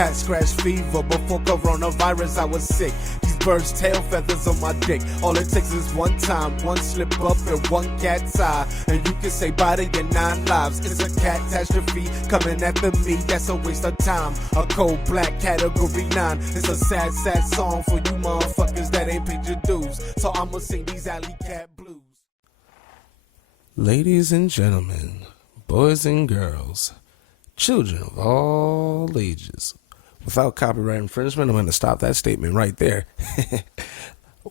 cat scratch fever. Before coronavirus, I was sick. These birds' tail feathers on my dick. All it takes is one time, one slip up and one cat's eye, and you can say bye to your 9 lives. It's a catastrophe coming after me. That's a waste of time. A cold black category 9. It's a sad, sad song for you motherfuckers that ain't paid your dues. So I'ma sing these alley cat blues. Ladies and gentlemen, boys and girls, children of all ages. Without copyright infringement, I'm going to stop that statement right there.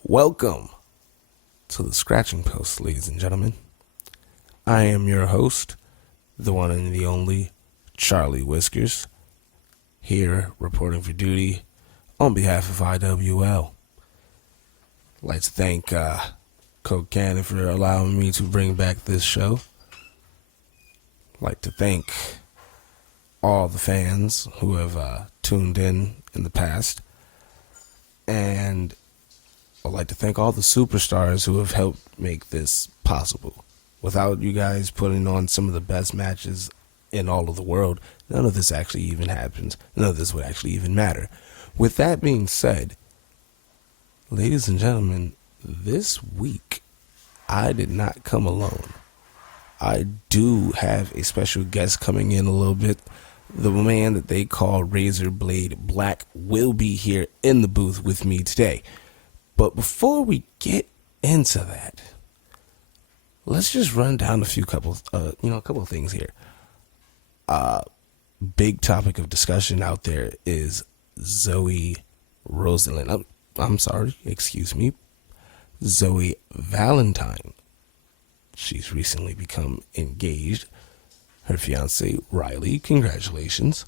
Welcome to the Scratching Post, ladies and gentlemen. I am your host, the one and the only Charlie Whiskers, here reporting for duty on behalf of IWL. I'd like to thank Coke Cannon for allowing me to bring back this show. I'd like to thank all the fans who have tuned in the past, and I'd like to thank all the superstars who have helped make this possible. Without you guys putting on some of the best matches in all of the world, none of this actually even happens. None of this would actually even matter. With that being said, ladies and gentlemen, this week I did not come alone. I do have a special guest coming in a little bit. The man that they call Razor Blade Black will be here in the booth with me today. But before we get into that, let's just run down a couple of things here. Big topic of discussion out there is Zoe Rosalind. Zoe Valentine. She's recently become engaged. Her fiance, Riley, congratulations.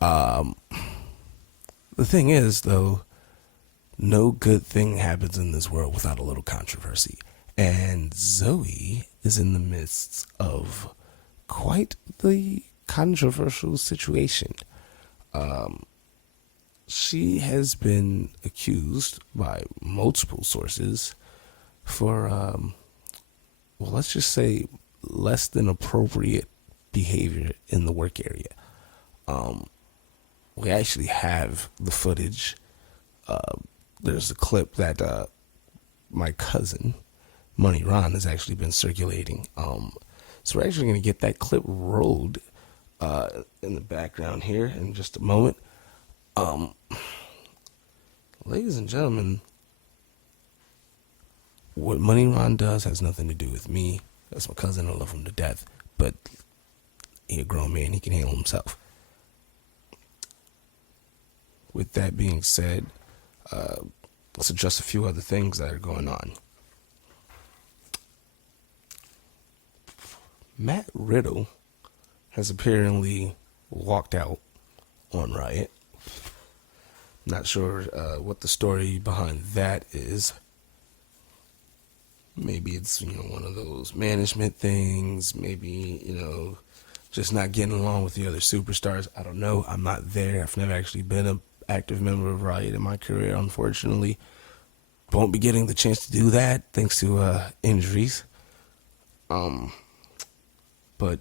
The thing is, though, no good thing happens in this world without a little controversy. And Zoe is in the midst of quite the controversial situation. She has been accused by multiple sources for, let's just say, less than appropriate behavior in the work area. We actually have the footage. There's a clip that my cousin, Money Ron, has actually been circulating. So we're actually going to get that clip rolled in the background here in just a moment. Ladies and gentlemen, what Money Ron does has nothing to do with me. That's my cousin. I love him to death. But he's a grown man. He can handle himself. With that being said, let's address a few other things that are going on. Matt Riddle has apparently walked out on Ryot. Not sure what the story behind that is. Maybe it's, one of those management things. Maybe, just not getting along with the other superstars. I don't know. I'm not there. I've never actually been an active member of Ryot in my career, unfortunately. Won't be getting the chance to do that thanks to injuries. But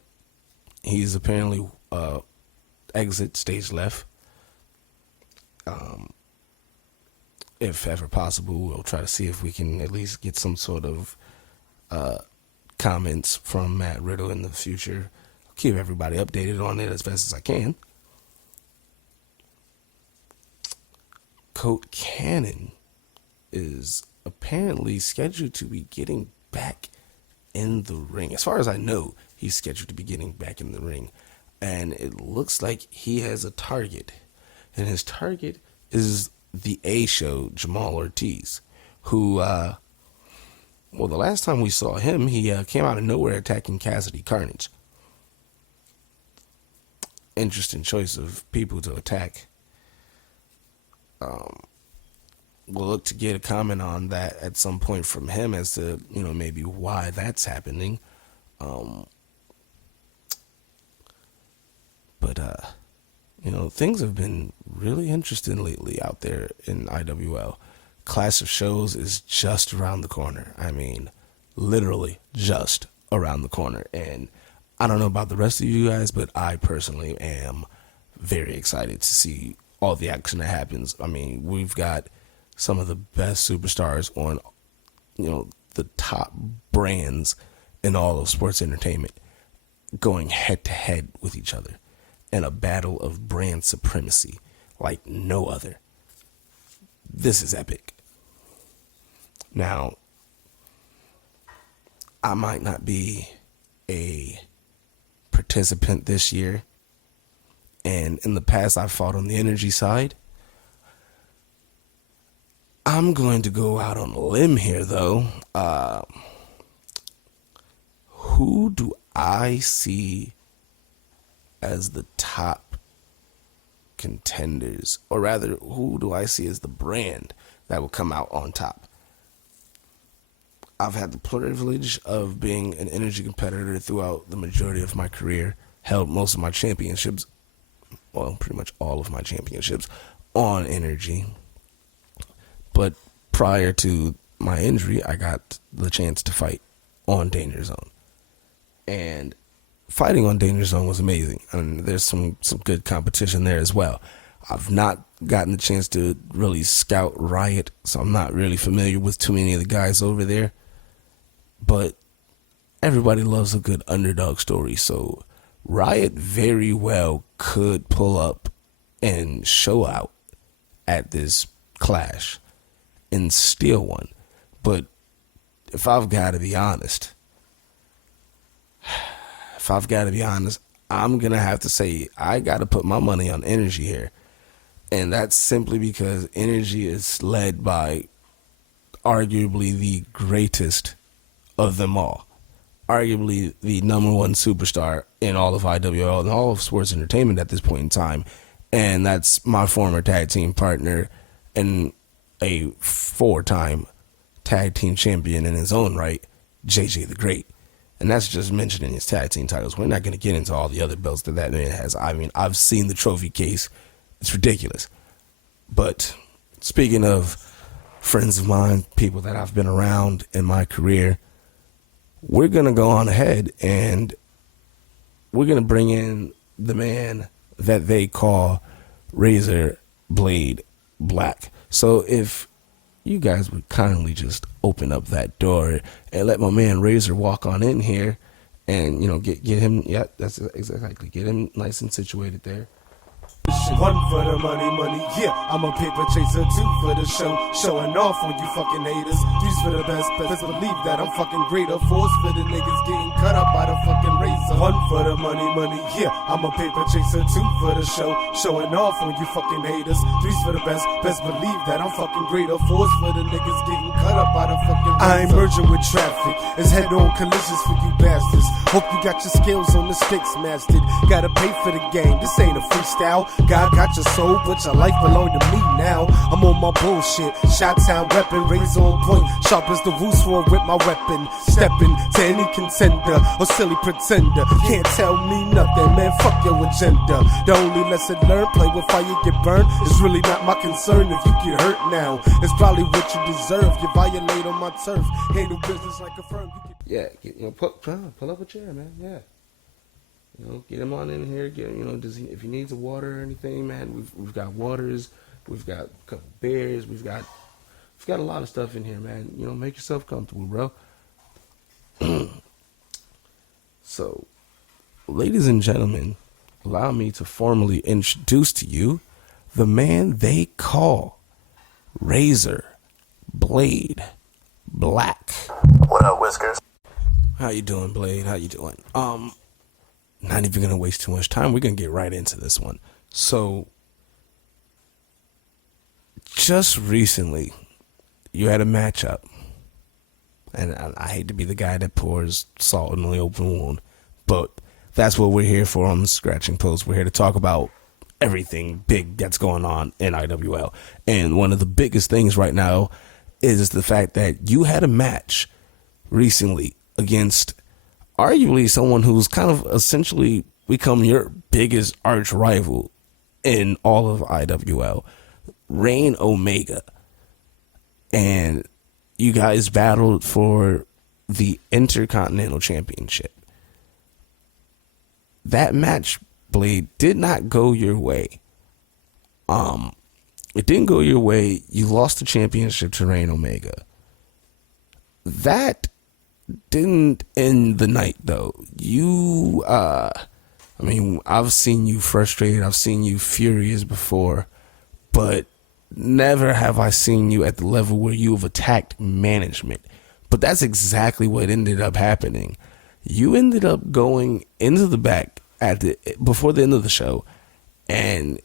he's apparently exit stage left. If ever possible, we'll try to see if we can at least get some sort of comments from Matt Riddle in the future. I'll keep everybody updated on it as best as I can. Coke Cannon is apparently scheduled to be getting back in the ring. As far as I know, he's scheduled to be getting back in the ring. And it looks like he has a target. And his target is the A-Show, Jamal Ortiz, who, the last time we saw him, he came out of nowhere attacking Cassidy Carnage. Interesting choice of people to attack. We'll look to get a comment on that at some point from him as to, maybe why that's happening. Things have been really interesting lately out there in IWL. Clash of Shows is just around the corner. I mean, literally just around the corner. And I don't know about the rest of you guys, but I personally am very excited to see all the action that happens. I mean, we've got some of the best superstars on, the top brands in all of sports entertainment going head to head with each other in a battle of brand supremacy like no other. This is epic. Now, I might not be a participant this year, and in the past I fought on the energy side. I'm going to go out on a limb here, though. Who do I see as the top contenders? Or rather, who do I see as the brand that will come out on top? I've had the privilege of being an energy competitor throughout the majority of my career, held most of my championships, well, pretty much all of my championships on energy. But prior to my injury, I got the chance to fight on Danger Zone. And fighting on Danger Zone was amazing. And there's some good competition there as well. I've not gotten the chance to really scout Ryot, so I'm not really familiar with too many of the guys over there. But everybody loves a good underdog story, so Ryot very well could pull up and show out at this clash and steal one. But if I've got to be honest, I'm going to have to say I got to put my money on energy here. And that's simply because energy is led by arguably the greatest of them all. Arguably the number one superstar in all of IWL and all of sports entertainment at this point in time. And that's my former tag team partner and a 4-time tag team champion in his own right, JJ the Great. And that's just mentioning his tag team titles. We're not going to get into all the other belts that man has. I mean, I've seen the trophy case. It's ridiculous. But speaking of friends of mine, people that I've been around in my career, we're going to go on ahead and we're going to bring in the man that they call Razor Blade Black. So if you guys would kindly just open up that door and let my man Razor walk on in here and, get him, that's exactly, get him nice and situated there. One for the money, yeah. I'm a paper chaser, 2 for the show. Showing off when you fucking haters. 3's for the best believe that I'm fucking greater. 4's for the niggas getting cut up by the fucking razor. 1 for the money, yeah. I'm a paper chaser, 2 for the show. Showing off when you fucking haters. 3's for the best believe that I'm fucking greater. 4's for the niggas getting cut up by the fucking razor. I ain't merging with traffic. It's head-on collisions for you bastards. Hope you got your skills on the sticks mastered. Gotta pay for the game. This ain't a freestyle. God got your soul, but your life belong to me now. I'm on my bullshit. Shot-town weapon, razor on point. Sharp as the roof sword with my weapon. Stepping to any contender or silly pretender. Can't tell me nothing, man. Fuck your agenda. The only lesson learned, play with fire, get burned. It's really not my concern if you get hurt now. It's probably what you deserve. You violate on my turf. Handle business like a firm. Yeah, pull up a chair, man. Yeah. Get him on in here. If he needs a water or anything, man, we've got waters. We've got a couple beers. We've got a lot of stuff in here, man. Make yourself comfortable, bro. So, ladies and gentlemen, allow me to formally introduce to you the man they call Razor Blade Black. What up, Whiskers? How you doing, Blade? How you doing? Not even gonna waste too much time. We're gonna get right into this one. So, just recently, you had a matchup, and I hate to be the guy that pours salt in the open wound, but that's what we're here for on the Scratching Post. We're here to talk about everything big that's going on in IWL, and one of the biggest things right now is the fact that you had a match recently against arguably someone who's kind of essentially become your biggest arch rival in all of IWL, Reign Omega. And you guys battled for the Intercontinental Championship. That match Blade, did not go your way. It didn't go your way. You lost the championship to Reign Omega. That didn't end the night, though. I've seen you frustrated. I've seen you furious before, but never have I seen you at the level where you have attacked management. But that's exactly what ended up happening. You ended up going into the back before the end of the show, and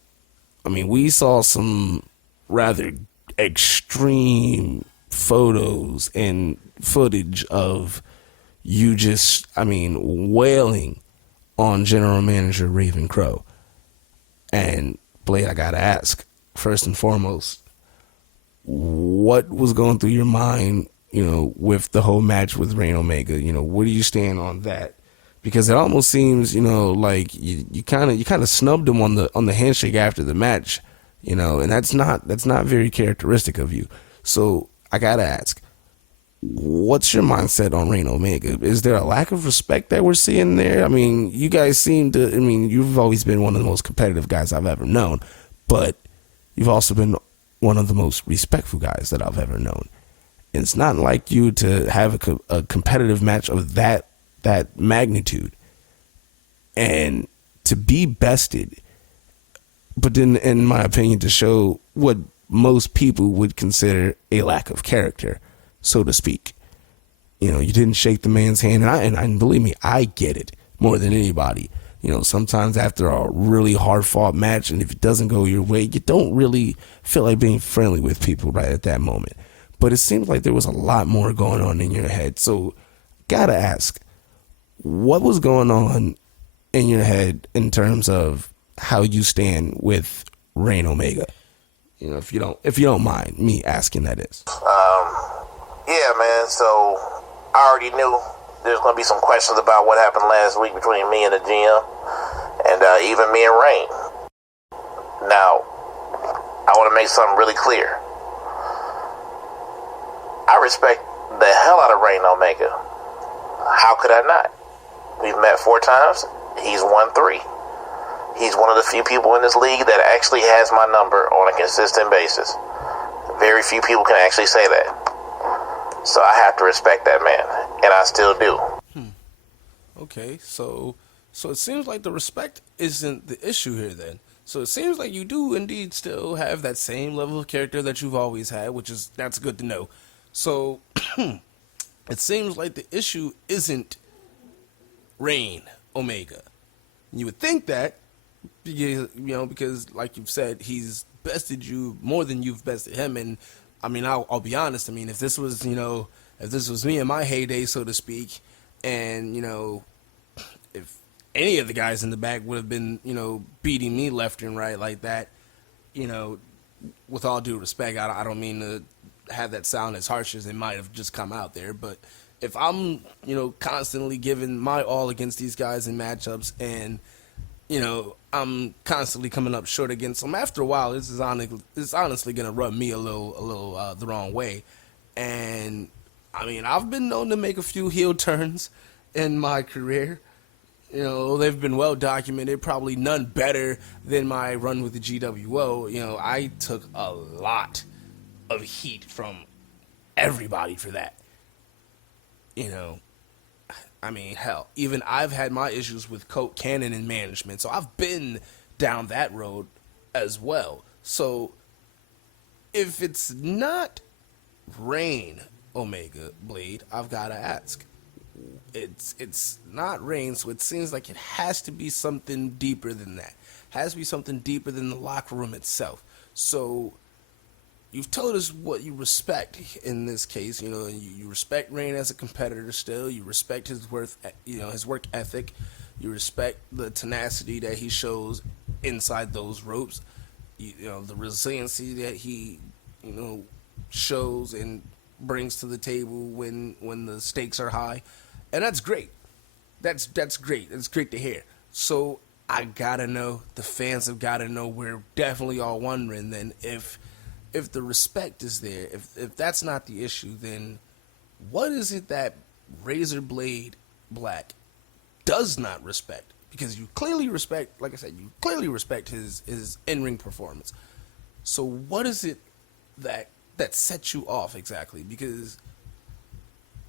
we saw some rather extreme photos and footage of you just, wailing on General Manager Raven Crow. And Blade, I gotta ask, first and foremost, what was going through your mind, with the whole match with Reign Omega? Where do you stand on that? Because it almost seems, like you kind of snubbed him on the handshake after the match, and that's not very characteristic of you. So I gotta ask, what's your mindset on Reign Omega? Is there a lack of respect that we're seeing there? You guys seem to, you've always been one of the most competitive guys I've ever known, but you've also been one of the most respectful guys that I've ever known. And it's not like you to have a competitive match of that magnitude and to be bested, but then, in my opinion, to show what most people would consider a lack of character, so to speak. You didn't shake the man's hand, and believe me, I get it more than anybody. Sometimes after a really hard fought match, and if it doesn't go your way, you don't really feel like being friendly with people right at that moment. But it seems like there was a lot more going on in your head. So, gotta ask, what was going on in your head in terms of how you stand with Reign Omega? If you don't mind me asking, that is. Yeah, man. So I already knew there's gonna be some questions about what happened last week between me and the GM, and even me and Reign. Now, I want to make something really clear. I respect the hell out of Reign Omega. How could I not? We've met 4 times. He's won 3. He's one of the few people in this league that actually has my number on a consistent basis. Very few people can actually say that. So I have to respect that man, and I still do. Okay, so it seems like the respect isn't the issue here then. So it seems like you do indeed still have that same level of character that you've always had, that's good to know. So it seems like the issue isn't Reign Omega. You would think that, because like you've said, he's bested you more than you've bested him. And I'll be honest. If this was, if this was me in my heyday, so to speak, and, if any of the guys in the back would have been, beating me left and right like that, with all due respect, I don't mean to have that sound as harsh as it might have just come out there, but if I'm, constantly giving my all against these guys in matchups, and, I'm constantly coming up short against them, after a while, it's honestly going to rub me a little the wrong way. And, I've been known to make a few heel turns in my career. They've been well documented, probably none better than my run with the GWO. I took a lot of heat from everybody for that. Hell, even I've had my issues with Colt Cannon and management, so I've been down that road as well. So if it's not Reign Omega, Blade, I've got to ask. It's not Reign, so it seems like it has to be something deeper than that. Has to be something deeper than the locker room itself. So you've told us what you respect in this case. You respect Reign as a competitor still. You respect his his work ethic. You respect the tenacity that he shows inside those ropes. The resiliency that he, shows and brings to the table when the stakes are high. And that's great. That's great. It's great to hear. So I gotta know, the fans have gotta know, we're definitely all wondering then, if the respect is there, if that's not the issue, then what is it that Razor Blade Black does not respect because you clearly respect, like I said, you clearly respect his in-ring performance. So what is it that sets you off exactly? Because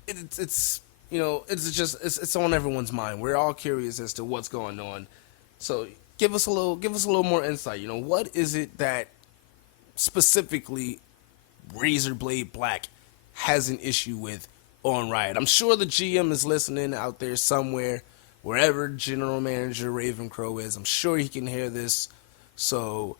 it's it's on everyone's mind. We're all curious as to what's going on. So give us a little more insight. What is it that specifically Razor Blade Black has an issue with on Riot? I'm sure the GM is listening out there somewhere, wherever General Manager Raven Crow is. I'm sure he can hear this. So,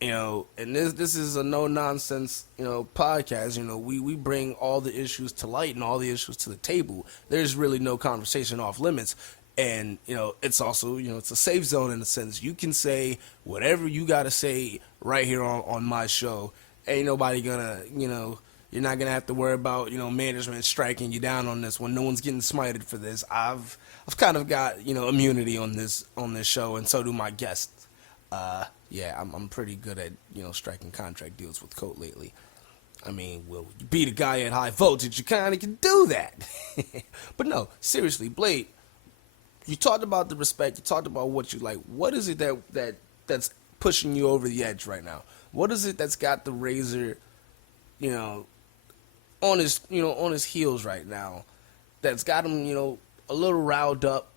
and this is a no nonsense, podcast. We bring all the issues to light and all the issues to the table. There's really no conversation off limits. And, it's also, it's a safe zone in a sense. You can say whatever you got to say right here on my show. Ain't nobody gonna, you're not gonna have to worry about, management striking you down on this one. No one's getting smited for this. I've kind of got, immunity on this show, and so do my guests. I'm pretty good at, striking contract deals with Colt lately. I mean, well, you beat a guy at high voltage, you kind of can do that. But no, seriously, Blade, you talked about the respect, you talked about what you like. What is it that's pushing you over the edge right now? What is it that's got the Razor, on his heels right now, that's got him, a little riled up?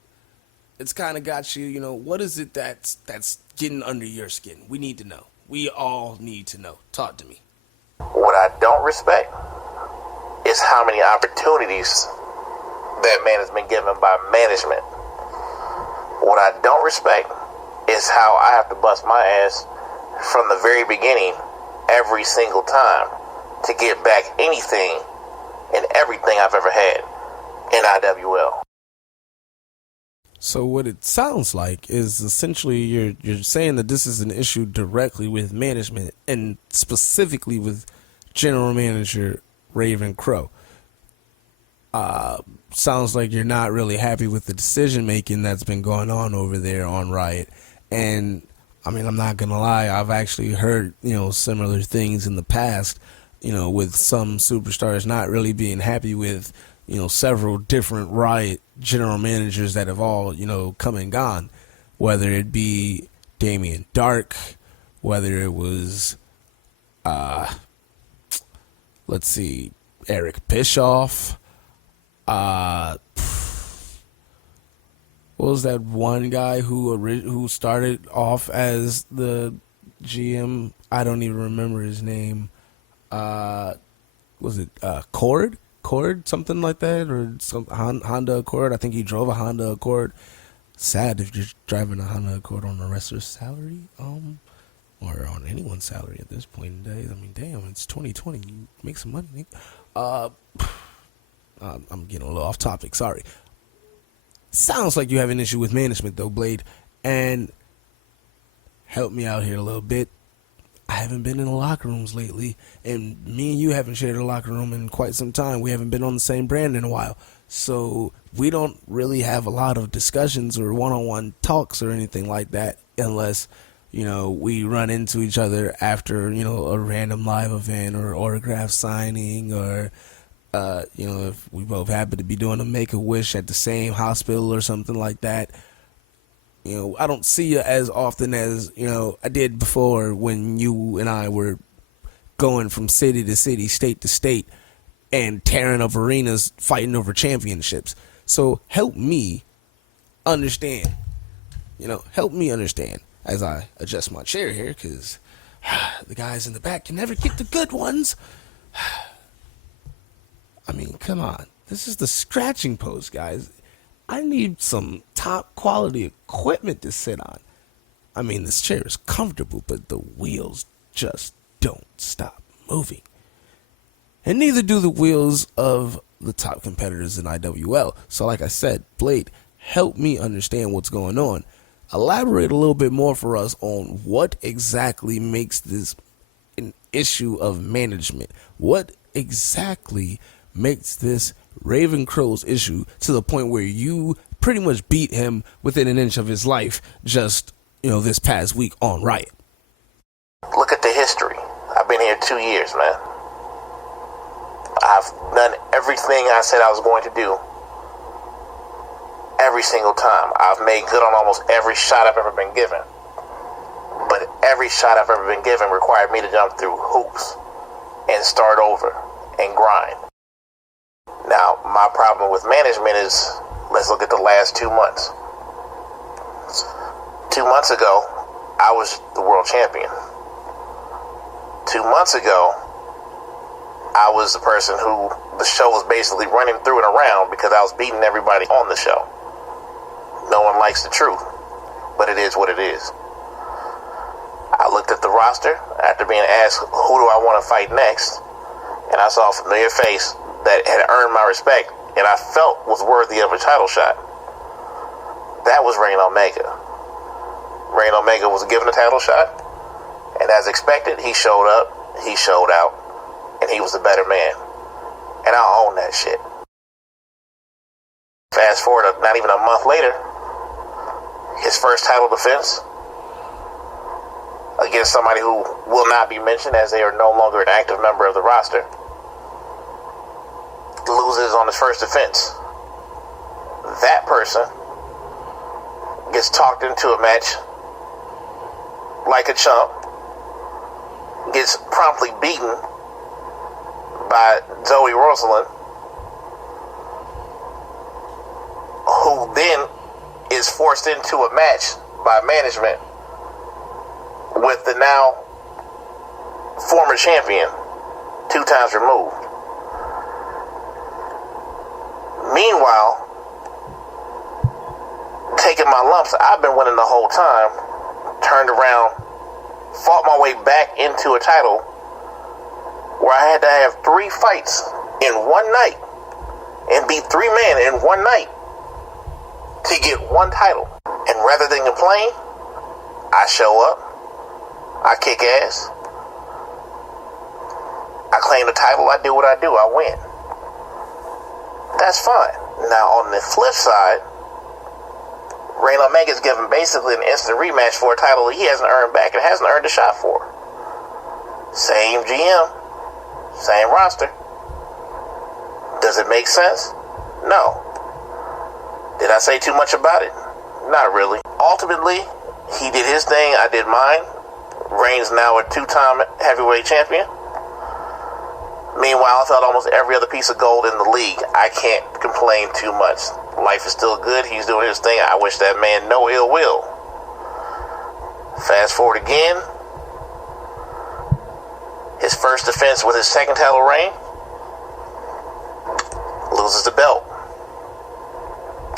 It's kind of got you, what is it that's getting under your skin? We need to know. We all need to know. Talk to me. What I don't respect is how many opportunities that man has been given by management. What I don't respect is how I have to bust my ass from the very beginning every single time to get back anything and everything I've ever had in IWL. So what it sounds like is essentially you're saying that this is an issue directly with management and specifically with General Manager Raven Crow. Sounds like you're not really happy with the decision making that's been going on over there on Riot. And I mean, I'm not gonna lie, I've actually heard, similar things in the past, with some superstars not really being happy with, several different Riot general managers that have all, come and gone, whether it be Damian Dark, whether it was, Eric Bischoff, what was that one guy who started off as the GM? I don't even remember his name. Was it Cord, something like that, or some Honda Accord? I think he drove a Honda Accord. Sad if you're driving a Honda Accord on a wrestler's salary, or on anyone's salary at this point in the day. I mean, damn, it's 2020. You make some money. I'm getting a little off topic. Sorry. Sounds like you have an issue with management, though, Blade. And help me out here a little bit. I haven't been in the locker rooms lately, and me and you haven't shared a locker room in quite some time. We haven't been on the same brand in a while. So we don't really have a lot of discussions or one-on-one talks or anything like that unless, we run into each other after, a random live event or autograph signing or, if we both happen to be doing a Make-A-Wish at the same hospital or something like that. I don't see you as often as, I did before when you and I were going from city to city, state to state, and tearing up arenas fighting over championships. So help me understand, as I adjust my chair here, because the guys in the back can never get the good ones. I mean, come on. This is the scratching post, guys. I need some top quality equipment to sit on. I mean, this chair is comfortable, but the wheels just don't stop moving. And neither do the wheels of the top competitors in IWL. So like I said, Blade, help me understand what's going on. Elaborate a little bit more for us on what exactly makes this an issue of management. What exactly makes this Raven Crow's issue to the point where you pretty much beat him within an inch of his life just, this past week on Riot? Look at the history. I've been here 2 years, man. I've done everything I said I was going to do every single time. I've made good on almost every shot I've ever been given. But every shot I've ever been given required me to jump through hoops and start over and grind. Now, my problem with management is, let's look at the last 2 months. 2 months ago, I was the world champion. 2 months ago, I was the person who the show was basically running through and around because I was beating everybody on the show. No one likes the truth, but it is what it is. I looked at the roster after being asked, who do I want to fight next? And I saw a familiar face that had earned my respect and I felt was worthy of a title shot. That was Reign Omega. Reign Omega was given a title shot, and as expected, he showed up, he showed out, and he was the better man. And I own that shit. Fast forward not even a month later, his first title defense against somebody who will not be mentioned as they are no longer an active member of the roster, loses on his first defense. That person gets talked into a match like a chump, gets promptly beaten by Zoe Rosalind, who then is forced into a match by management with the now former champion, 2 times removed. Meanwhile, taking my lumps, I've been winning the whole time, turned around, fought my way back into a title where I had to have 3 fights in one night and beat 3 men in one night to get 1 title. And rather than complain, I show up, I kick ass, I claim the title, I do what I do, I win. That's fine. Now on the flip side, Reign Omega is given basically an instant rematch for a title that he hasn't earned back and hasn't earned a shot for. Same GM, same roster. Does it make sense? No. Did I say too much about it? Not really. Ultimately, he did his thing, I did mine. Reigns now a 2-time heavyweight champion. Meanwhile, I felt almost every other piece of gold in the league. I can't complain too much. Life is still good. He's doing his thing. I wish that man no ill will. Fast forward again. His first defense with his second title reign. Loses the belt.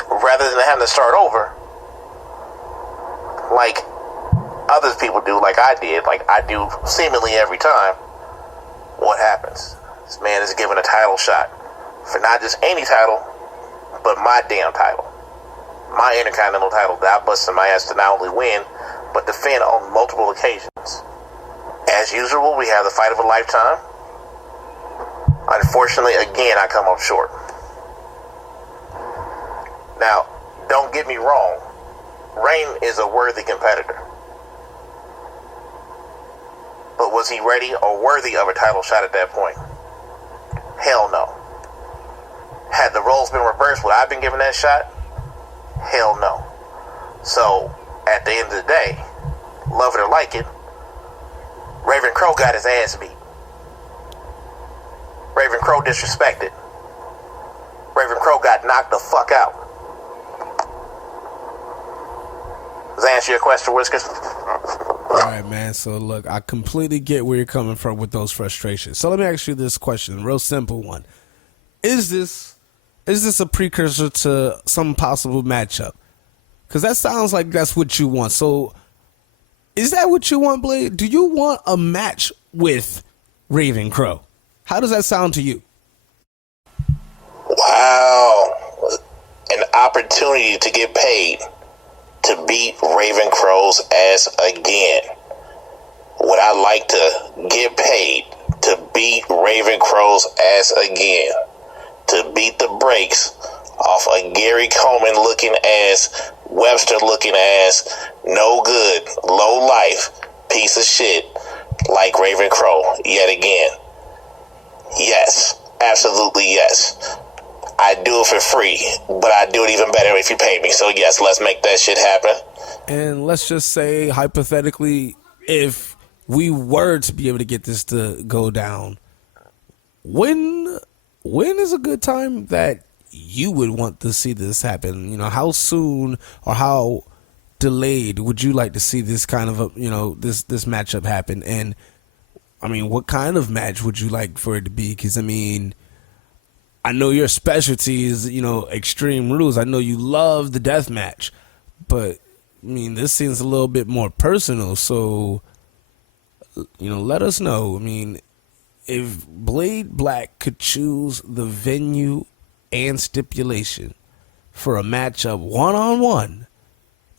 Rather than having to start over, like other people do, like I did, like I do seemingly every time, what happens? This man is given a title shot for not just any title, but my damn title. My Intercontinental title that I busted my ass to not only win, but defend on multiple occasions. As usual, we have the fight of a lifetime. Unfortunately, again, I come up short. Now, don't get me wrong. Reign is a worthy competitor. But was he ready or worthy of a title shot at that point? Hell no. Had the roles been reversed, would I have been given that shot? Hell no. So, at the end of the day, love it or like it, Raven Crow got his ass beat. Raven Crow disrespected. Raven Crow got knocked the fuck out. Does that answer your question, Whiskers? All right, man. So, look, I completely get where you're coming from with those frustrations. So let me ask you this question, real simple one. Is this a precursor to some possible matchup? Because that sounds like that's what you want. So is that what you want, Blade? Do you want a match with Raven Crow? How does that sound to you? Wow. An opportunity to get paid to beat Raven Crow's ass again. Would I like to get paid to beat Raven Crow's ass again? To beat the brakes off a Gary Coleman looking ass, Webster looking ass, no good, low life, piece of shit like Raven Crow yet again? Yes, absolutely yes. I do it for free, but I do it even better if you pay me. So yes, let's make that shit happen. And let's just say, hypothetically, if we were to be able to get this to go down, when is a good time that you would want to see this happen? You know, how soon or how delayed would you like to see this kind of this matchup happen? And I mean, what kind of match would you like for it to be? Because I mean, I know your specialty is Extreme Rules. I know you love the death match, but I mean, this seems a little bit more personal. So let us know. I mean, if Blade Black could choose the venue and stipulation for a matchup one-on-one,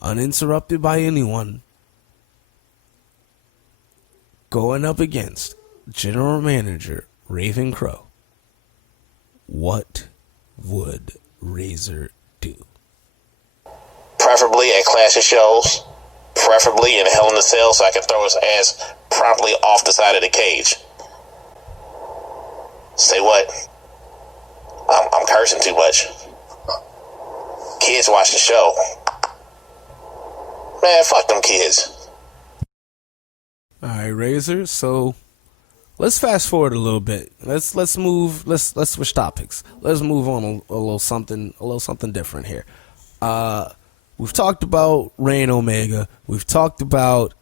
uninterrupted by anyone, going up against General Manager Raven Crow, what would Razor do? Preferably at Clash of Shows, preferably in Hell in a Cell, so I can throw his ass promptly off the side of the cage. Say what? I'm cursing too much. Kids watch the show. Man, fuck them kids. All right, Razor. So let's fast forward a little bit. Let's switch topics. Let's move on a little something different here. We've talked about Reign Omega. We've talked about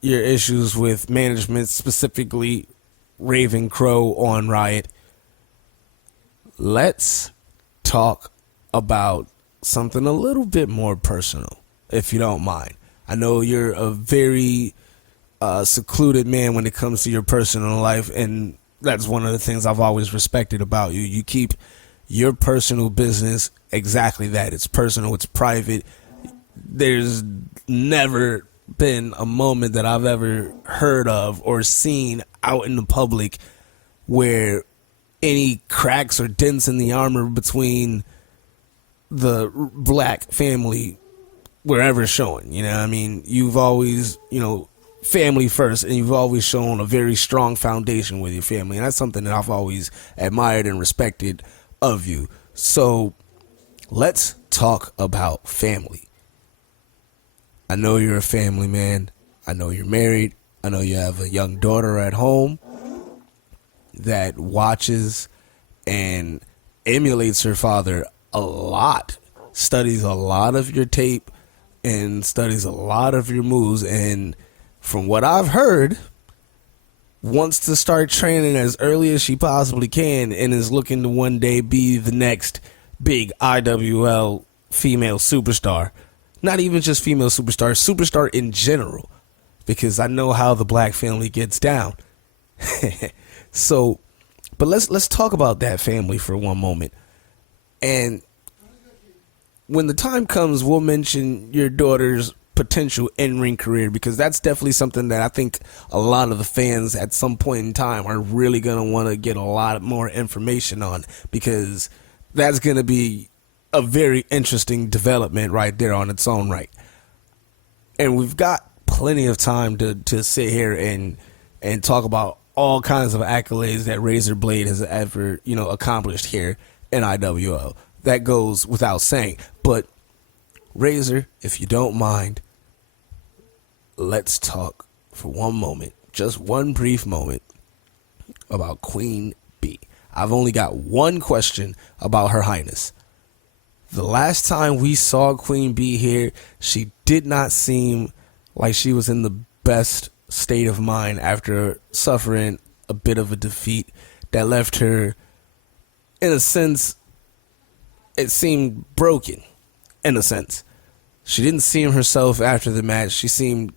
your issues with management, specifically Raven Crow on Ryot. Let's talk about something a little bit more personal, if you don't mind. I know you're a very secluded man when it comes to your personal life, and that's one of the things I've always respected about you. You keep your personal business exactly that. It's personal, it's private. There's never been a moment that I've ever heard of or seen out in the public where any cracks or dents in the armor between the Black family were ever showing. I mean, you've always, family first, and you've always shown a very strong foundation with your family, and that's something that I've always admired and respected of you. So let's talk about family. I know you're a family man. I know you're married. I know you have a young daughter at home that watches and emulates her father a lot, studies a lot of your tape, and studies a lot of your moves. And from what I've heard, wants to start training as early as she possibly can, and is looking to one day be the next big IWL female superstar. Not even just female superstar in general, because I know how the Black family gets down. So, but let's talk about that family for one moment. And when the time comes, we'll mention your daughter's potential in-ring career, because that's definitely something that I think a lot of the fans at some point in time are really going to want to get a lot more information on, because that's going to be a very interesting development right there on its own right. And we've got plenty of time to sit here and talk about all kinds of accolades that Razor Blade has ever, accomplished here in IWL. That goes without saying. But Razor, if you don't mind, let's talk for one moment, just one brief moment, about Queen Bee. I've only got one question about Her Highness. The last time we saw Queen Bee here, she did not seem like she was in the best state of mind after suffering a bit of a defeat that left her, in a sense, it seemed broken, in a sense. She didn't seem herself after the match. She seemed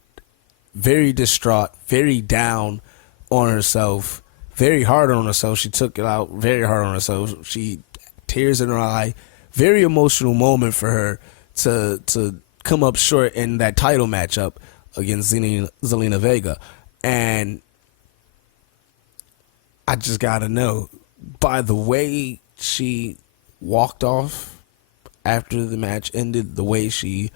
very distraught, very down on herself, very hard on herself. She took it out very hard on herself. She, tears in her eye. Very emotional moment for her to come up short in that title matchup against Zelina Vega. And I just got to know, by the way she walked off after the match ended, the way she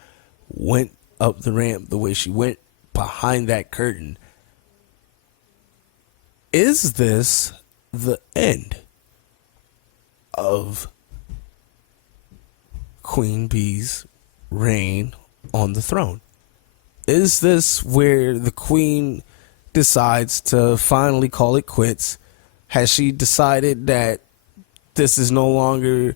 went up the ramp, the way she went behind that curtain, is this the end of Queen Bee's reign on the throne? Is this where the Queen decides to finally call it quits? Has she decided that this is no longer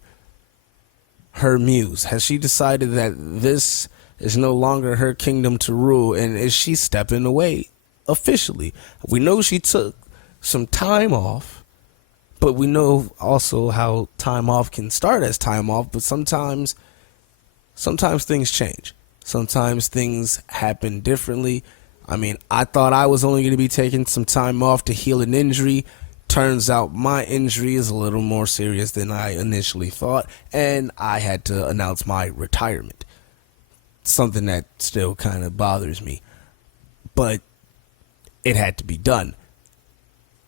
her muse? Has she decided that this is no longer her kingdom to rule? And is she stepping away officially? We know she took some time off, but we know also how time off can start as time off, but sometimes things change. Sometimes things happen differently. I mean, I thought I was only going to be taking some time off to heal an injury. Turns out my injury is a little more serious than I initially thought, and I had to announce my retirement. Something that still kind of bothers me, but it had to be done.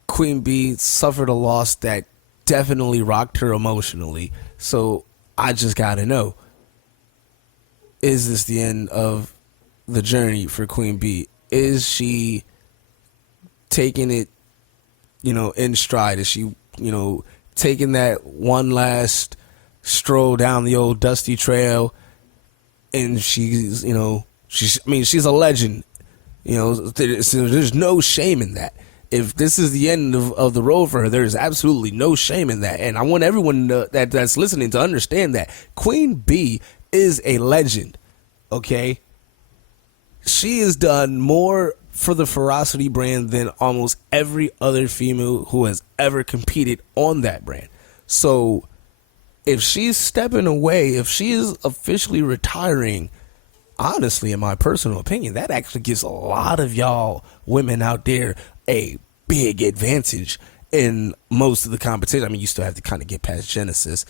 Queen Bee suffered a loss that definitely rocked her emotionally, so I just gotta know, is this the end of the journey for Queen Bee? Is she taking it, in stride? Is she, taking that one last stroll down the old dusty trail? And she's a legend. There's no shame in that. If this is the end of the road for her, there's absolutely no shame in that. And I want everyone that's listening to understand that Queen Bee is a legend, okay? She has done more for the Ferocity brand than almost every other female who has ever competed on that brand. So if she's stepping away, if she is officially retiring, honestly, in my personal opinion, that actually gives a lot of y'all women out there a big advantage in most of the competition. I mean, you still have to kind of get past Genesis,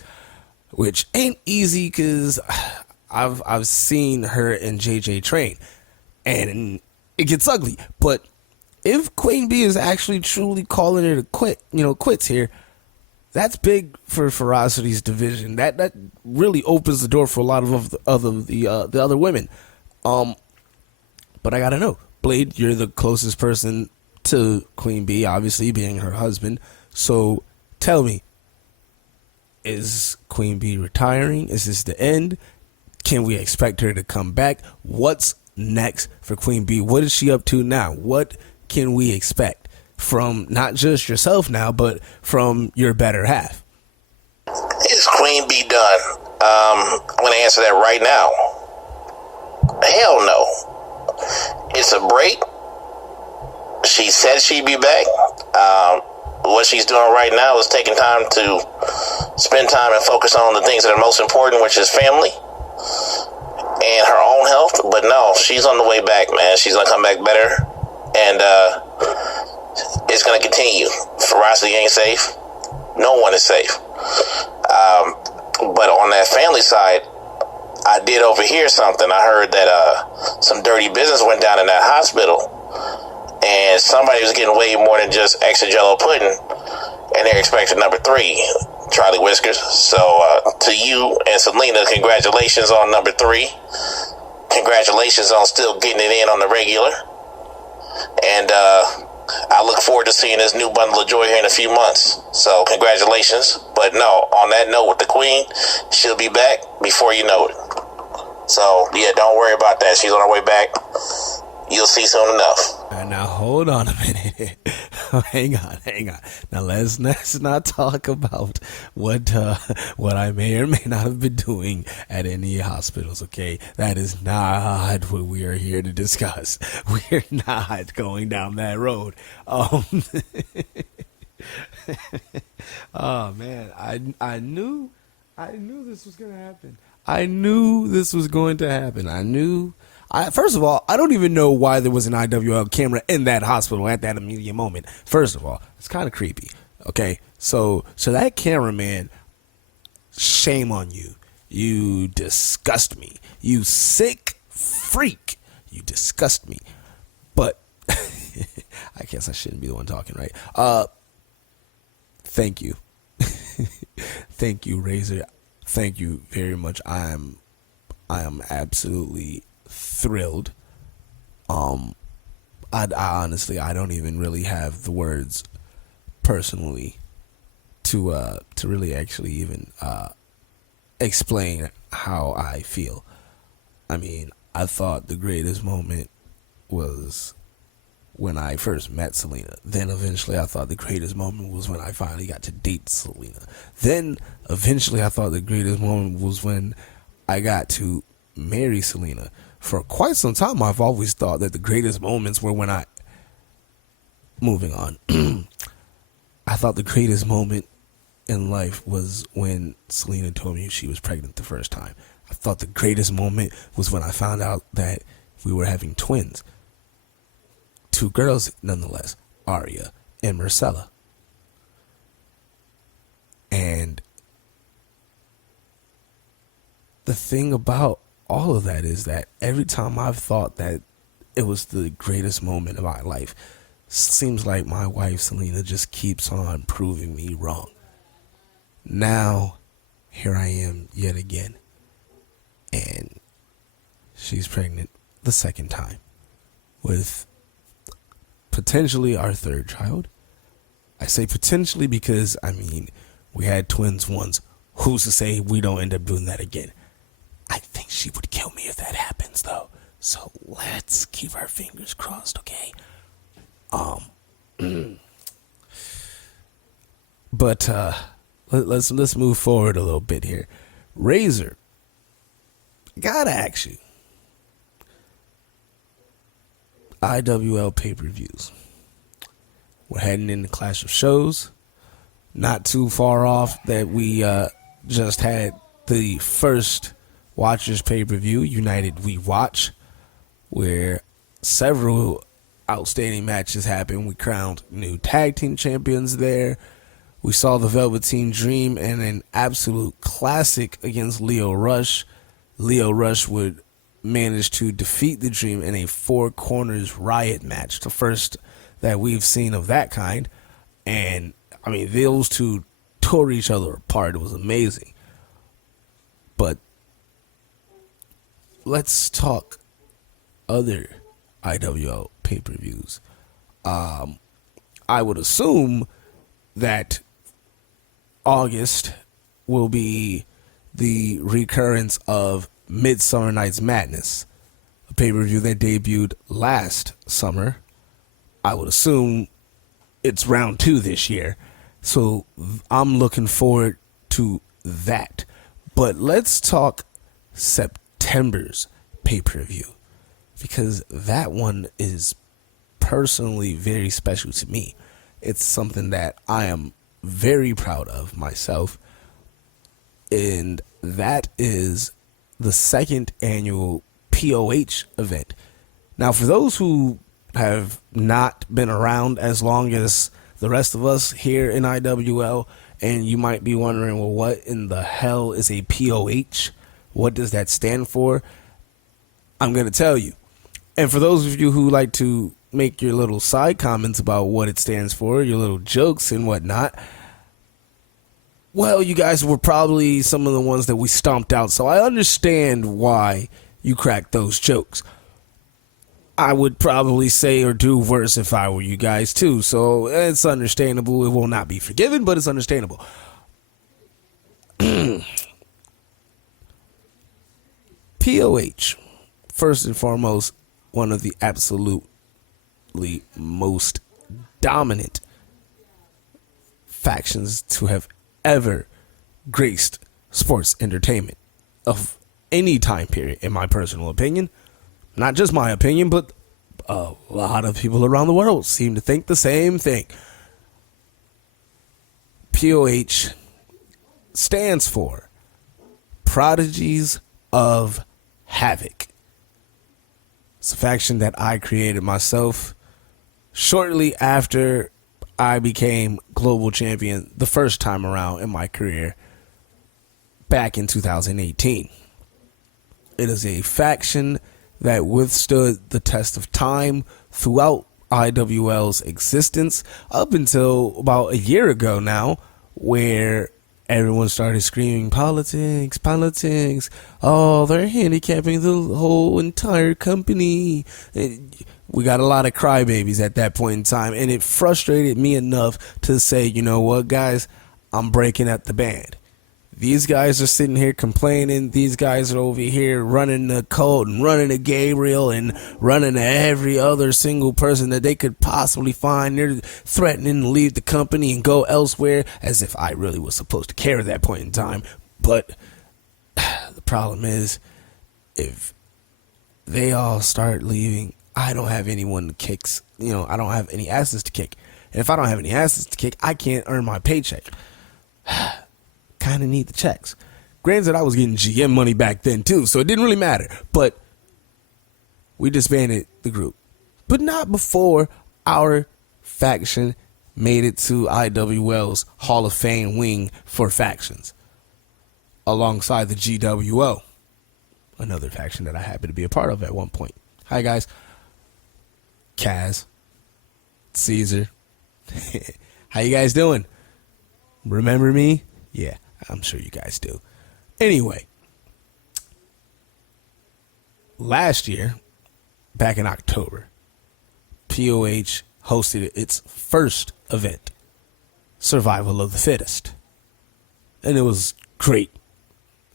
which ain't easy because I've seen her and JJ train, and it gets ugly. But if Queen Bee is actually truly calling it a quits here, that's big for Ferocity's division. That really opens the door for a lot of the other women. But I gotta know, Blade, you're the closest person to Queen Bee, obviously being her husband. So tell me, is Queen Bee retiring? Is this the end? Can we expect her to come back? What's next for Queen Bee? What is she up to now? What can we expect from not just yourself now, but from your better half? Is Queen Bee done? I'm going to answer that right now. Hell no. It's a break. She said she'd be back. What she's doing right now is taking time to spend time and focus on the things that are most important, which is family and her own health. But no, she's on the way back, man. She's going to come back better. And it's going to continue. Ferocity ain't safe. No one is safe. But on that family side, I did overhear something. I heard that some dirty business went down in that hospital, and somebody was getting way more than just extra Jello pudding, and they're expecting number 3, Charlie Whiskers. So to you and Selena, congratulations on number 3. Congratulations on still getting it in on the regular. And I look forward to seeing this new bundle of joy here in a few months. So congratulations. But no, on that note with the Queen, she'll be back before you know it. So yeah, don't worry about that. She's on her way back. You'll see soon enough. Now hold on a minute. hang on. Now let's not talk about what I may or may not have been doing at any hospitals. Okay, that is not what we are here to discuss. We're not going down that road. Oh man, I knew this was gonna happen. I knew this was going to happen. First of all, I don't even know why there was an IWL camera in that hospital at that immediate moment. First of all, it's kind of creepy. Okay, so that cameraman, shame on you. You disgust me. You sick freak. You disgust me. But I guess I shouldn't be the one talking, right? Thank you. Thank you, Razor. Thank you very much. I am absolutely thrilled. I honestly, I don't even really have the words personally to really actually even explain how I feel. I mean, I thought the greatest moment was when I first met Selena. Then eventually I thought the greatest moment was when I finally got to date Selena. Then eventually I thought the greatest moment was when I got to marry Selena. For quite some time I've always thought that the greatest moments were when moving on. I thought the greatest moment in life was when Selena told me she was pregnant the first time. I thought the greatest moment was when I found out that we were having twins. 2 girls, nonetheless, Aria and Marcella. And the thing about all of that is that every time I've thought that it was the greatest moment of my life, seems like my wife Selena just keeps on proving me wrong. Now, here I am yet again, and she's pregnant the second time with potentially our 3rd child. I say potentially because, I mean, we had twins once. Who's to say we don't end up doing that again? I think she would kill me if that happens, though. So let's keep our fingers crossed, okay? But let's move forward a little bit here. Razor, gotta ask you. IWL pay-per-views. We're heading into Clash of Shows. Not too far off that we just had the first Watchers pay-per-view, United We Watch, where several outstanding matches happened. We crowned new tag team champions there. We saw the Velveteen Dream and an absolute classic against Lio Rush. Lio Rush would manage to defeat the Dream in a 4 corners Ryot match, the first that we've seen of that kind. And I mean, those two tore each other apart. It was amazing. But let's talk other IWL pay-per-views. I would assume that August will be the recurrence of Midsummer Night's Madness, a pay-per-view that debuted last summer. I would assume it's round 2 this year, so I'm looking forward to that. But let's talk September's pay-per-view, because that one is personally very special to me. It's something that I am very proud of myself, and that is the 2nd annual POH event. Now, for those who have not been around as long as the rest of us here in IWL, and you might be wondering, well, what in the hell is a POH? What does that stand for? I'm going to tell you. And for those of you who like to make your little side comments about what it stands for, your little jokes and whatnot, well, you guys were probably some of the ones that we stomped out, so I understand why you cracked those jokes. I would probably say or do worse if I were you guys too, so it's understandable. It will not be forgiven, but it's understandable. POH, first and foremost, one of the absolutely most dominant factions to have ever graced sports entertainment of any time period, in my personal opinion. Not just my opinion, but a lot of people around the world seem to think the same thing. POH stands for Prodigies of Havoc. It's a faction that I created myself shortly after I became global champion the first time around in my career back in 2018. It is a faction that withstood the test of time throughout IWL's existence up until about a year ago now, where everyone started screaming, politics, politics. Oh, they're handicapping the whole entire company. We got a lot of crybabies at that point in time, and it frustrated me enough to say, you know what, guys, I'm breaking up the band. these guys are sitting here complaining. These guys are over here running the Colt and running to Gabriel and running to every other single person that they could possibly find. They're threatening to leave the company and go elsewhere, as if I really was supposed to care at that point in time. But the problem is, if they all start leaving, I don't have anyone to kick. I don't have any asses to kick. And if I don't have any asses to kick, I can't earn my paycheck. Kind of need the checks. Granted, I was getting GM money back then too, so it didn't really matter. But we disbanded the group. But not before our faction made it to IWL's Hall of Fame wing for factions, alongside the GWO, another faction that I happened to be a part of at one point. Hi guys. Kaz. Caesar. How you guys doing? Remember me? Yeah, I'm sure you guys do. Anyway, last year, back in October, POH hosted its first event, Survival of the Fittest. And it was great.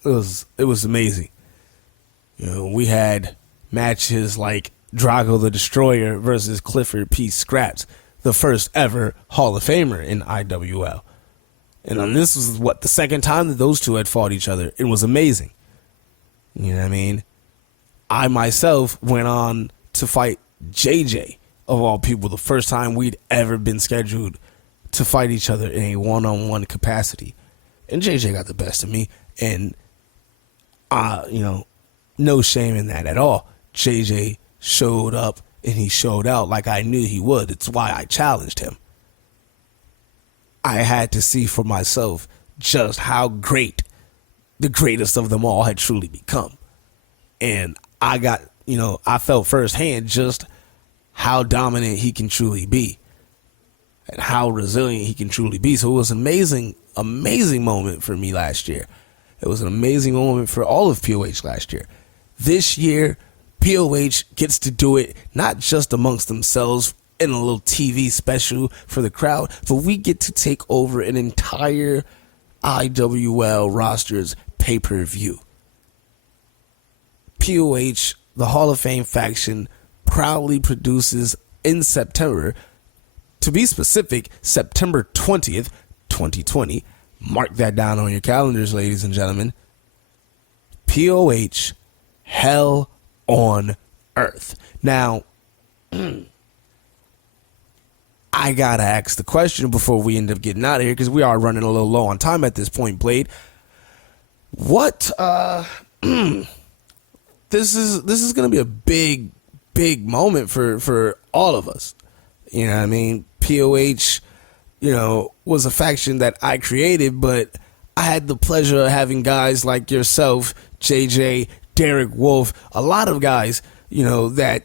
It was amazing. We had matches like Drago the Destroyer versus Clifford P. Scraps, the first ever Hall of Famer in IWL. And this was, the second time that those two had fought each other. It was amazing. You know what I mean? I myself went on to fight JJ, of all people, the first time we'd ever been scheduled to fight each other in a one-on-one capacity. And JJ got the best of me. And, no shame in that at all. JJ showed up and he showed out like I knew he would. It's why I challenged him. I had to see for myself just how great the greatest of them all had truly become. And I got, I felt firsthand just how dominant he can truly be and how resilient he can truly be. So it was an amazing moment for me last year. It was an amazing moment for all of POH last year. This year, POH gets to do it not just amongst themselves in a little TV special for the crowd, but we get to take over an entire IWL roster's pay-per-view. POH, the Hall of Fame faction, proudly produces in September, to be specific, September 20th, 2020. Mark that down on your calendars, ladies and gentlemen. POH, Hell on Earth. Now, I gotta ask the question before we end up getting out of here, because we are running a little low on time at this point, Blade. What this is gonna be a big moment for all of us. You know what I mean? POH, was a faction that I created, but I had the pleasure of having guys like yourself, JJ, Derek Wolf, a lot of guys, that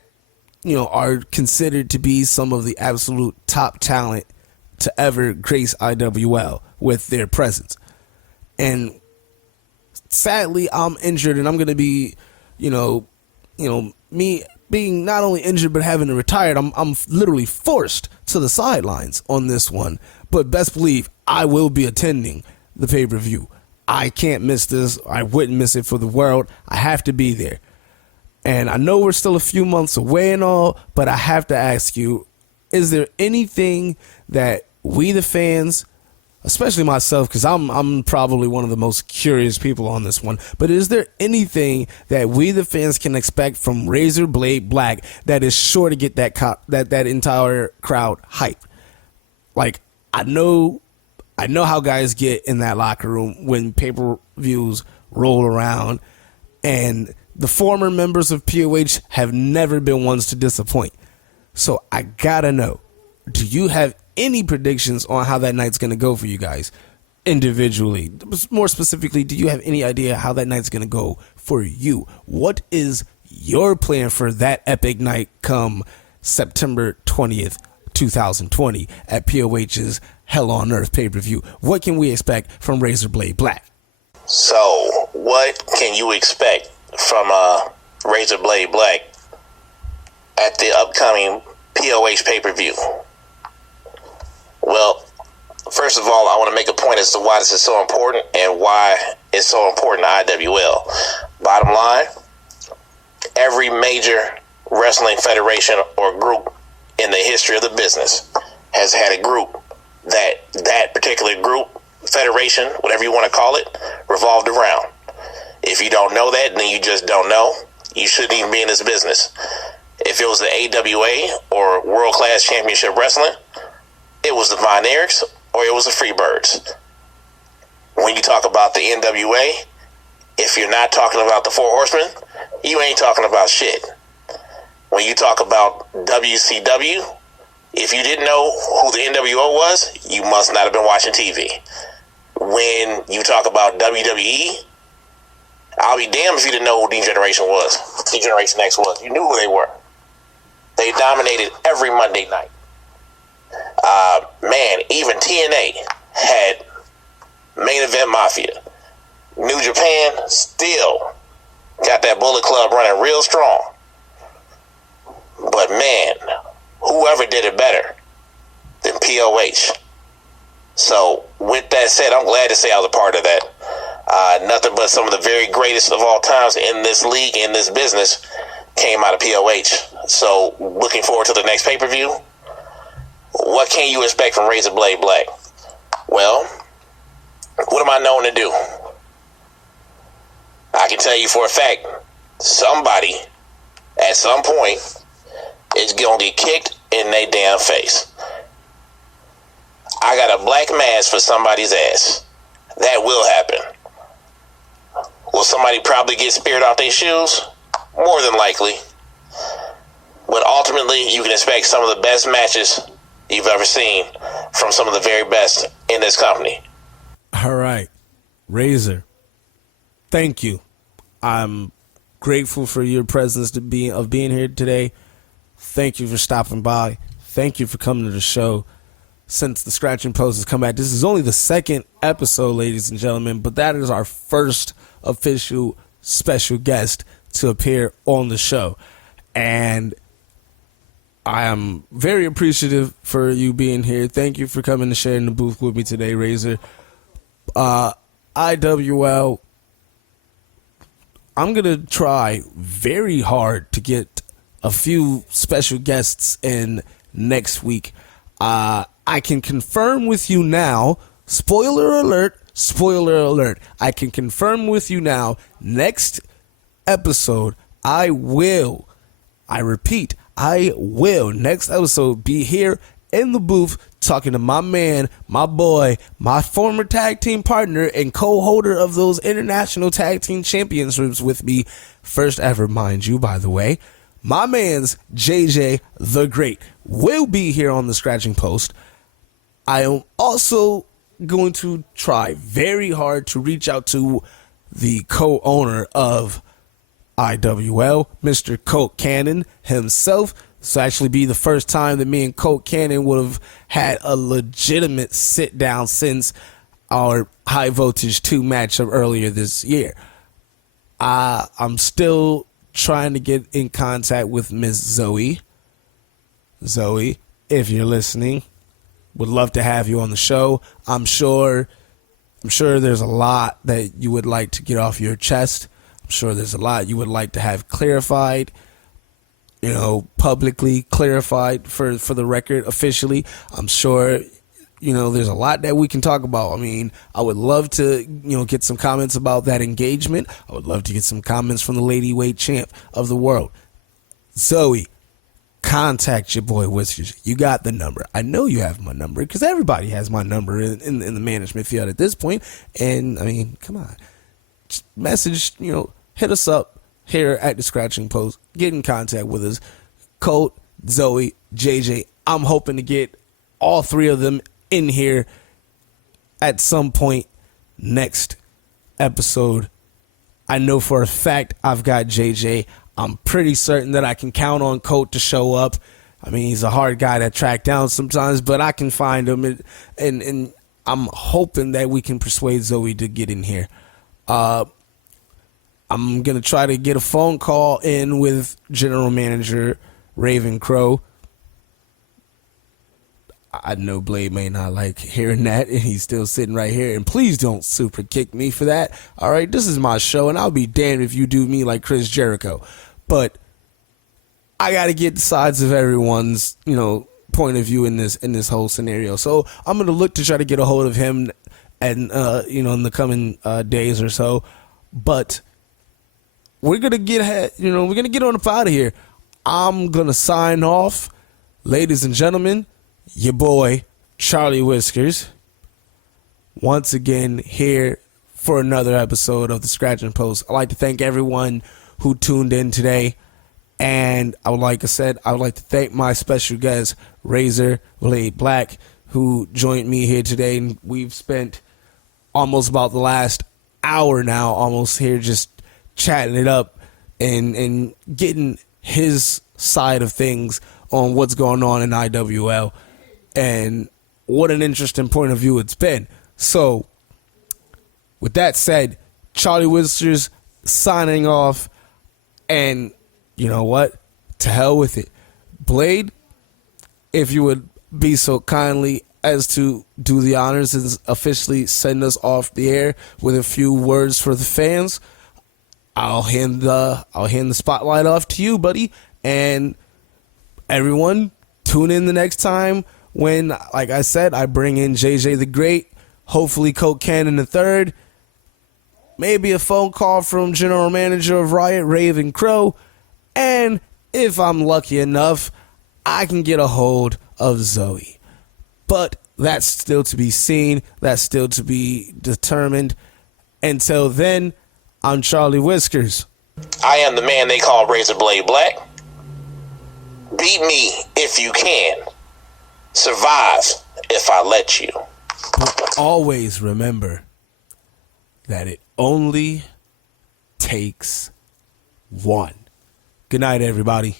are considered to be some of the absolute top talent to ever grace IWL with their presence. And sadly, I'm injured, and I'm going to be, me being not only injured but having to retire, I'm literally forced to the sidelines on this one. But best believe I will be attending the pay-per-view. I can't miss this. I wouldn't miss it for the world. I have to be there. And I know we're still a few months away and all, but I have to ask you, is there anything that we the fans, especially myself, because I'm probably one of the most curious people on this one, but is there anything that we the fans can expect from Razor Blade Black that is sure to get that entire crowd hyped? Like, I know how guys get in that locker room when pay-per-views roll around, and the former members of POH have never been ones to disappoint. So I gotta know, do you have any predictions on how that night's gonna go for you guys individually? More specifically, do you have any idea how that night's gonna go for you? What is your plan for that epic night come September 20th, 2020 at POH's Hell on Earth pay-per-view? What can we expect from Razor Blade Black? So, what can you expect from Razor Blade Black at the upcoming POH pay-per-view? Well, first First of all, I want to make a point as to why this is so important and why it's so important to IWL. Bottom line, every major wrestling federation or group in the history of the business has had a group that particular group, federation, whatever you want to call it, revolved around. If you don't know that, then you just don't know. You shouldn't even be in this business. If it was the AWA or World Class Championship Wrestling, it was the Von Erichs or it was the Freebirds. When you talk about the NWA, if you're not talking about the Four Horsemen, you ain't talking about shit. When you talk about WCW, if you didn't know who the NWO was, you must not have been watching TV. When you talk about WWE, I'll be damned if you didn't know who D-Generation was. D-Generation X was. You knew who they were. They dominated every Monday night. Man, even TNA had Main Event Mafia. New Japan still got that Bullet Club running real strong. But man, whoever did it better than POH. So with that said, I'm glad to say I was a part of that. Nothing but some of the very greatest of all times in this league, in this business, came out of POH. So looking forward to the next pay-per-view. What can you expect from Razor Blade Black? Well, what am I known to do? I can tell you for a fact, somebody at some point is going to get kicked in their damn face. I got a black mask for somebody's ass. That will happen. Will somebody probably get speared off their shoes? More than likely. But ultimately, you can expect some of the best matches you've ever seen from some of the very best in this company. All right, Razor, thank you. I'm grateful for your presence of being here today. Thank you for stopping by. Thank you for coming to the show. Since the Scratching Post has come back, this is only the second episode, ladies and gentlemen, but that is our first official special guest to appear on the show. And I am very appreciative for you being here. Thank you for coming to share in the booth with me today, Razor. IWL, I'm going to try very hard to get a few special guests in next week. I can confirm with you now, spoiler alert, I can confirm with you now, next episode, I repeat, next episode, be here in the booth talking to my man, my boy, my former tag team partner and co-holder of those international tag team championships with me, first ever, mind you, by the way. My man's JJ the Great will be here on the Scratching Post. I am also going to try very hard to reach out to the co-owner of IWL, Mr. Colt Cannon himself. This will actually be the first time that me and Colt Cannon would have had a legitimate sit down since our High Voltage 2 matchup earlier this year. I'm still trying to get in contact with Miss Zoe. Zoe, if you're listening, would love to have you on the show. I'm sure there's a lot that you would like to get off your chest. I'm sure there's a lot you would like to have clarified, publicly clarified for the record officially. I'm sure, there's a lot that we can talk about. I mean, I would love to, get some comments about that engagement. I would love to get some comments from the Ladyweight champ of the world. Zoe, contact your boy Whiskers. You got the number. I know you have my number because everybody has my number in the management field at this point. And, I mean, come on. Just message, hit us up here at the Scratching Post. Get in contact with us. Colt, Zoe, JJ. I'm hoping to get all three of them in here at some point next episode. I know for a fact I've got JJ. I'm pretty certain that I can count on Colt to show up. I mean, he's a hard guy to track down sometimes, but I can find him, and I'm hoping that we can persuade Zoe to get in here. I'm going to try to get a phone call in with General Manager Raven Crow. I know Blade may not like hearing that, and he's still sitting right here. And please don't super kick me for that. All right, this is my show, and I'll be damned if you do me like Chris Jericho. But I got to get the sides of everyone's, point of view in this whole scenario. So I'm gonna look to try to get a hold of him, and in the coming days or so. But we're gonna get on up out of here. I'm gonna sign off, ladies and gentlemen. Your boy Charlie Whiskers, once again here for another episode of the Scratching Post. I'd like to thank everyone who tuned in today. And I would like to thank my special guest, Razor Blade Black, who joined me here today. And we've spent almost about the last hour now, almost here, just chatting it up and getting his side of things on what's going on in IWL. And what an interesting point of view it's been. So, with that said, Charlie Whiskers signing off, and you know what? To hell with it. Blade, if you would be so kindly as to do the honors and officially send us off the air with a few words for the fans, I'll hand the spotlight off to you, buddy. And everyone, tune in the next time when, like I said, I bring in JJ the Great, hopefully Coke Cannon the Third, maybe a phone call from General Manager of Ryot, Raven Crow. And if I'm lucky enough, I can get a hold of Zoe. But that's still to be seen. That's still to be determined. Until then, I'm Charlie Whiskers. I am the man they call Razor Blade Black. Beat me if you can. Survive if I let you. But always remember that it only takes one. Good night, everybody.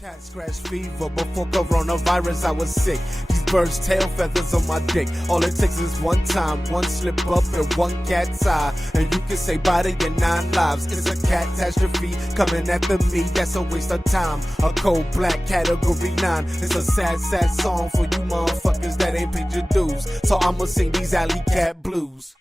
Cat scratch fever, before coronavirus I was sick. These birds' tail feathers on my dick. All it takes is one time, one slip up and one cat's eye, and you can say bye to your 9 lives. It's a catastrophe coming after me, that's a waste of time. A cold black category 9. It's a sad, sad song for you motherfuckers that ain't paid your dues. So I'ma sing these alley cat blues.